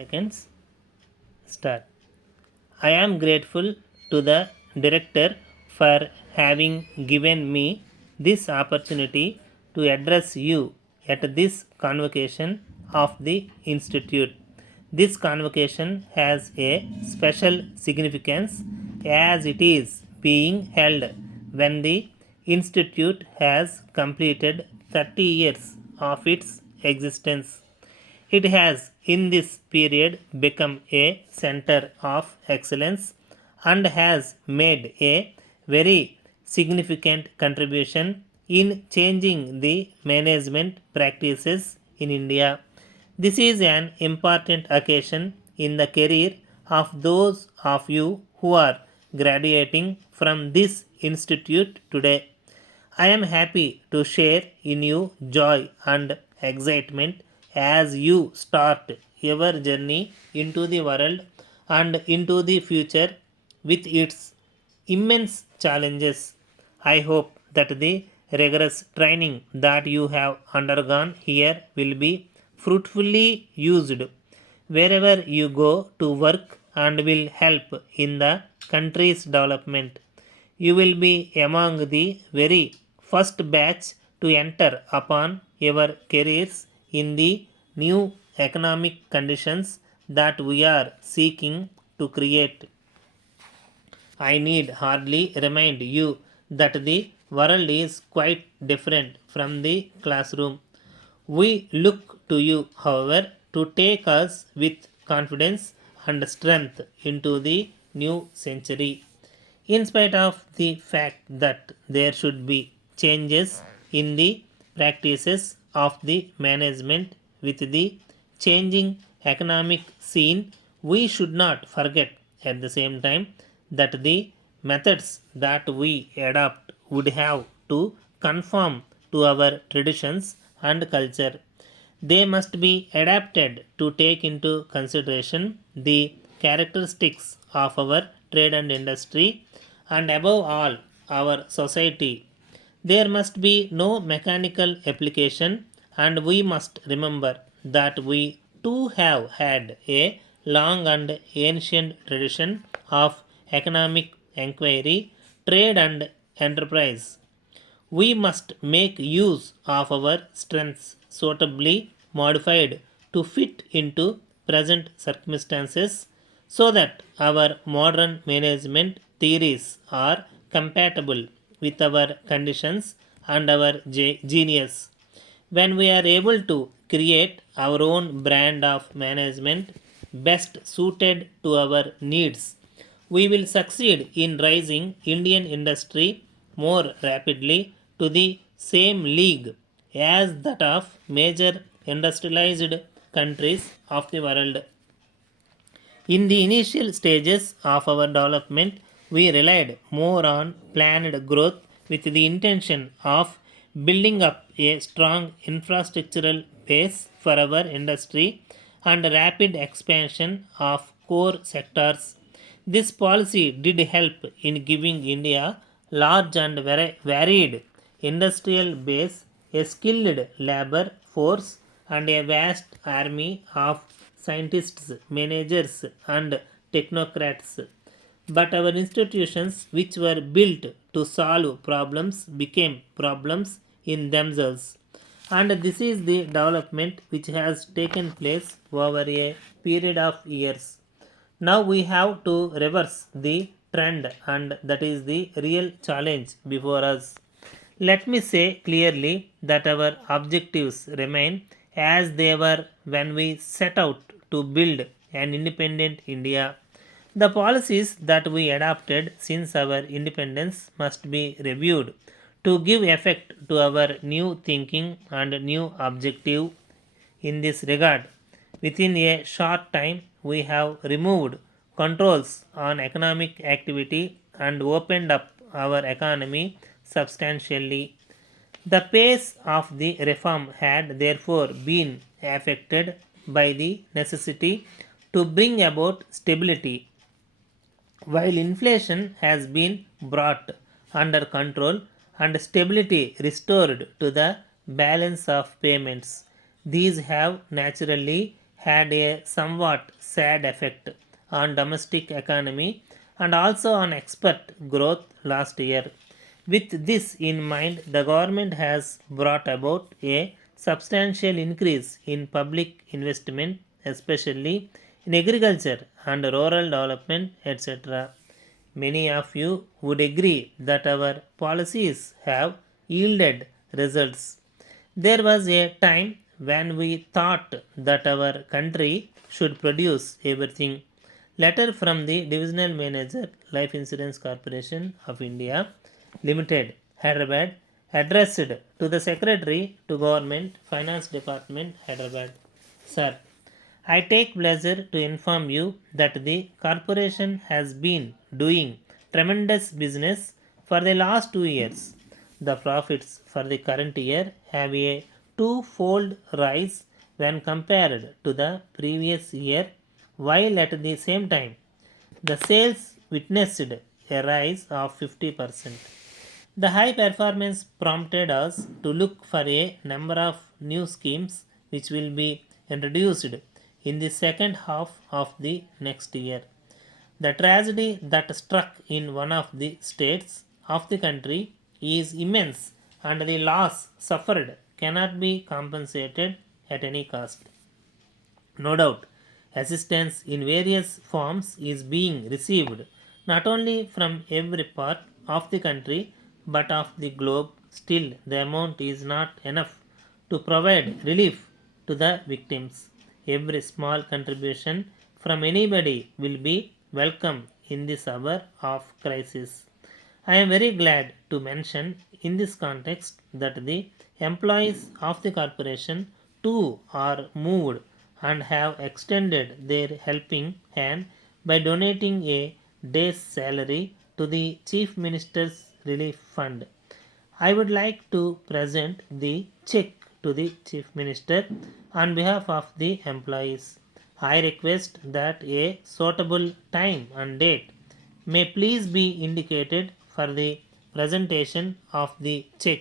seconds. Start. I am grateful to the director for having given me this opportunity to address you at this convocation of the institute. This convocation has a special significance as it is being held when the institute has completed 30 years of its existence. It has in this period become a center of excellence and has made a very significant contribution in changing the management practices in India. This is an important occasion in the career of those of you who are graduating from this institute today. I am happy to share in you joy and excitement as you start your journey into the world and into the future with its immense challenges. I hope that the rigorous training that you have undergone here will be fruitfully used wherever you go to work and will help in the country's development. You will be among the very first batch to enter upon your careers in the new economic conditions that we are seeking to create. I need hardly remind you that the world is quite different from the classroom. We look to you, however, to take us with confidence and strength into the new century. In spite of the fact that there should be changes in the practices of the management with the changing economic scene, we should not forget at the same time that the methods that we adopt would have to conform to our traditions and culture. They must be adapted to take into consideration the characteristics of our trade and industry and above all our society. There must be no mechanical application, and we must remember that we too have had a long and ancient tradition of economic inquiry, trade, and enterprise. We must make use of our strengths suitably modified to fit into present circumstances so that our modern management theories are compatible with our conditions and our genius. When we are able to create our own brand of management best suited to our needs, we will succeed in raising Indian industry more rapidly to the same league as that of major industrialized countries of the world. In the initial stages of our development, we relied more on planned growth with the intention of building up a strong infrastructural base for our industry and rapid expansion of core sectors. This policy did help in giving India large and varied industrial base, a skilled labor force, and a vast army of scientists, managers, and technocrats. But our institutions, which were built to solve problems, became problems in themselves. And this is the development which has taken place over a period of years. Now we have to reverse the trend, and that is the real challenge before us. Let me say clearly that our objectives remain as they were when we set out to build an independent India. The policies that we adopted since our independence must be reviewed to give effect to our new thinking and new objective in this regard. Within a short time, we have removed controls on economic activity and opened up our economy substantially. The pace of the reform had therefore been affected by the necessity to bring about stability. While inflation has been brought under control and stability restored to the balance of payments, these have naturally had a somewhat sad effect on domestic economy and also on export growth last year. With this in mind, the government has brought about a substantial increase in public investment, especially in agriculture and rural development, etc. Many of you would agree that our policies have yielded results. There was a time when we thought that our country should produce everything. Letter from the Divisional Manager, Life Insurance Corporation of India Limited, Hyderabad, addressed to the Secretary to Government Finance Department, Hyderabad. Sir, I take pleasure to inform you that the corporation has been doing tremendous business for the last 2 years. The profits for the current year have a twofold rise when compared to the previous year, while at the same time the sales witnessed a rise of 50%. The high performance prompted us to look for a number of new schemes which will be introduced in the second half of the next year. The tragedy that struck in one of the states of the country is immense, and the loss suffered cannot be compensated at any cost. No doubt, assistance in various forms is being received not only from every part of the country but of the globe. Still, the amount is not enough to provide relief to the victims. Every small contribution from anybody will be welcome in this hour of crisis. I am very glad to mention in this context that the employees of the corporation too are moved and have extended their helping hand by donating a day's salary to the Chief Minister's Relief Fund. I would like to present the check to the Chief Minister on behalf of the employees. I request that a suitable time and date may please be indicated for the presentation of the check.